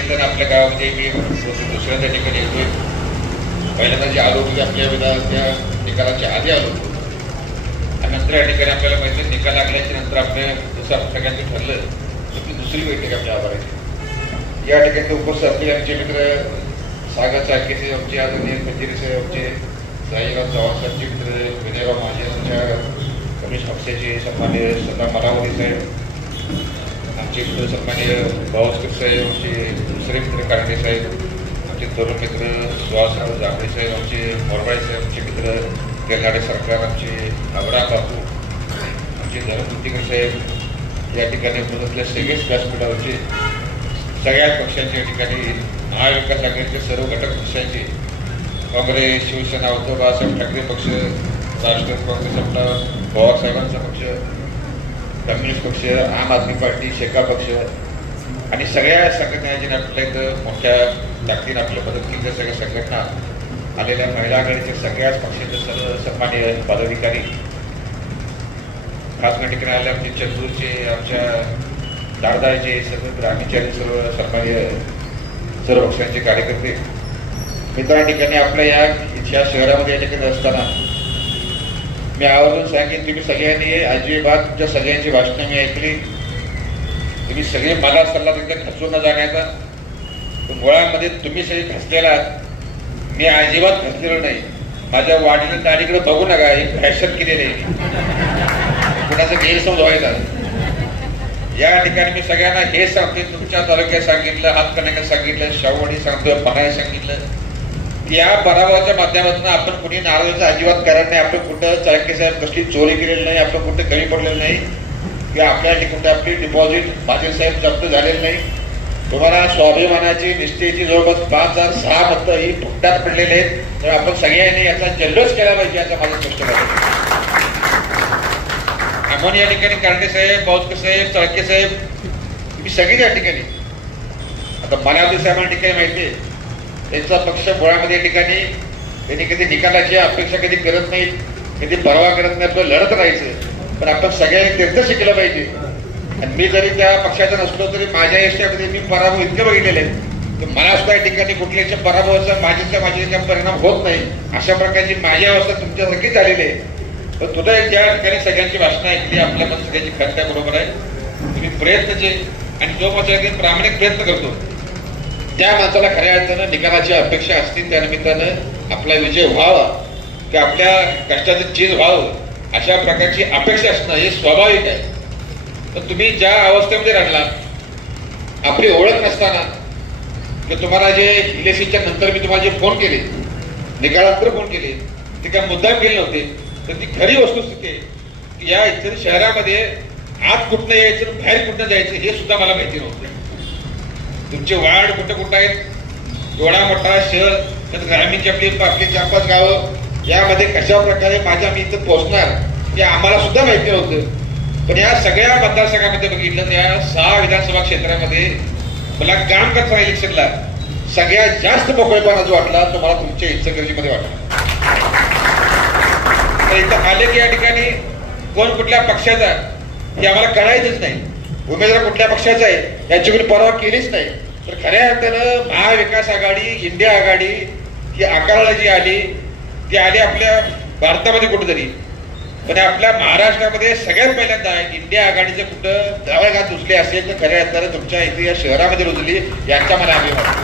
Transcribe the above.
निमित्तानं आपल्या गावामध्ये मी दुसऱ्या ठिकाणी येतोय. पहिल्यांदा जे आलो होतो आपल्या विधानच्या निकालाच्या आधी आलो होतो आणि नंतर या ठिकाणी आपल्याला माहिती निकाल लागल्याच्या नंतर आपल्या जसं सगळ्यांनी ठरलं तर ती दुसरी बैठक आपल्या आभाराची. या ठिकाणी उपस्थित असलेले आमचे मित्र सागर चाळके साहेब आमचे, आदरणीय खंजिरे साहेब आमचे, साईराव चव्हाण साहेबचे मित्र, विनयराव माझे आमच्या कम्युनिस्ट पक्षाचे सन्माननीय सदा मरावरी साहेब, आमचे मित्र सन्माननीय भावस्कर साहेब, आमचे दुसरे मित्र कारणे साहेब, आमचे तरुण मित्र सुहासराव जांभळे साहेब, आमचे मोरबाई साहेब, आमचे मित्र तेलनाडे सरकार, आमचे अबरा बापू, आमचे धर्मपुत्तीकर साहेब, या ठिकाणी उपस्थित असलेल्या सगळेच व्यासपीठावरचे सगळ्याच पक्षांच्या या ठिकाणी महाविकास आघाडीचे सर्व घटक पक्षांचे, काँग्रेस, शिवसेना, उद्धव बाळासाहेब ठाकरे पक्ष, राष्ट्रवादी काँग्रेस आपला पवारसाहेबांचा पक्ष, कम्युनिस्ट पक्ष, आम आदमी पार्टी, शेका पक्ष आणि सगळ्या संघटनांच्या आपल्या इथं मोठ्या ताकदीनं आपल्या पद्धतीच्या सगळ्या संघटना आलेल्या महिला आघाडीच्या सगळ्याच पक्षाचे सर्व सन्माननीय पदाधिकारी, खास ठिकाणी आले आमचे चंदूरचे, आमच्या दारदाळचे सर्व ग्रामीणचे सर्व सन्माननीय सर्व पक्षांचे कार्यकर्ते मित्रांच्या ठिकाणी आपल्या या शहरामध्ये या ठिकाणी असताना मी आवर्जून सांगेन, तुम्ही सगळ्यांनी अजिबात तुमच्या सगळ्यांची भाषणं मी ऐकली. तुम्ही सगळे मला सल्ला तिथे खचून न जाण्याचा. मुळामध्ये तुम्ही सगळे खचलेला, मी अजिबात खचलेलो नाही. माझ्या वाढीला दाढीकडे बघू नका, एक फॅशन केलेली आहे, कुणाचा गैरसमज व्हायचा. या ठिकाणी मी सगळ्यांना हे सांगते, तुमच्या तालुक्यात सांगितलं, हातकणंगल्यात सांगितलं, शाहूवाडी सांगतोय, पणाला सांगितलं की या पराभवाच्या माध्यमातून आपण कुणी नाराजीचं अजिबात कारण नाही. आपण कुठं चाळके साहेब कसली चोरी केलेली नाही, आपण कुठे कमी पडलेलं नाही किंवा आपल्या कुठे आपली डिपॉझिट माझे साहेब जप्त झालेलं नाही. तुम्हाला स्वाभिमानाची निष्ठेची जवळपास 5,006 मतं ही फुकटात पडलेली आहेत. तर आपण सगळ्यांनी याचा जल्लोष केला पाहिजे, याचा माझं स्पष्ट करायचं. आपण या ठिकाणी कारणे साहेब, भावस्कर साहेब, चाळके साहेब, तुम्ही सगळी या ठिकाणी, आता मनावती साहेबांना ठिकाणी माहिती आहे त्यांचा पक्ष मुळामध्ये या ठिकाणी त्यांनी कधी निकालाची अपेक्षा कधी करत नाहीत, कधी परवा करत नाही, आपलं लढत राहायचं. पण आपण सगळ्यांनी त्यांचं शिकलं पाहिजे. आणि मी जरी त्या पक्षाचा नसलो तरी माझ्या आयुष्यामध्ये मी पराभव इतके बघितलेले आहेत की मला सुद्धा या ठिकाणी कुठल्याच्या पराभवाचा माझ्या परिणाम होत नाही. अशा प्रकारची माझी अवस्था तुमच्यासारखी झालेली आहे. तर तुला ज्या ठिकाणी सगळ्यांची भाषणं ऐकली, आपल्या पण सगळ्यांची खरं बरोबर आहे. तुम्ही प्रयत्नचे आणि जो माझ्या प्रामाणिक प्रयत्न करतो त्या माणसाला खऱ्या अर्थानं निकालाची अपेक्षा असतील. त्यानिमित्तानं आपला विजय व्हावा की आपल्या कष्टाचं चीज व्हावं अशा प्रकारची अपेक्षा असणं हे स्वाभाविक आहे. तर तुम्ही ज्या अवस्थेमध्ये राहिला, आपली ओळख नसताना की तुम्हाला जे इलेक्शनच्या नंतर मी तुम्हाला जे फोन केले, निकालानंतर फोन केले, ते काय मुद्दाम केले नव्हते. तर ती खरी वस्तुस्थिती आहे की या इतर शहरामध्ये आत कुठनं यायचं, बाहेर कुठनं जायचं हे सुद्धा मला माहिती नव्हतं. तुमचे वार्ड कुठं कुठं आहेत, एवढा मोठा शहर, तर ग्रामीणची आपली 4-5 गावं, यामध्ये कशा प्रकारे माझ्या मी इथं पोहोचणार हे आम्हाला सुद्धा माहिती नव्हतं. पण या सगळ्या मतदारसंघामध्ये बघितलं तर या 6 विधानसभा क्षेत्रामध्ये मला काम करताना इलेक्शनला सगळ्यात जास्त मोकळेपणा जो वाटला तो मला तुमच्या इचलकरंजीमध्ये वाटला. तर इथं आले की या ठिकाणी कोण कुठल्या पक्षाचा हे आम्हाला कळायचंच नाही, उमेदवार कुठल्या पक्षाचा आहे याची कोणी परवा केलीच नाही. तर खऱ्या अर्थानं महाविकास आघाडी, इंडिया आघाडी ही आकाराला जी आली ती आली आपल्या भारतामध्ये कुठेतरी, पण आपल्या महाराष्ट्रामध्ये सगळ्यात पहिल्यांदा इंडिया आघाडीचे कुठं दवाघात रुजले असेल तर खऱ्या अर्थानं तुमच्या इथे या शहरामध्ये रुजली, याचा मला अभिमान.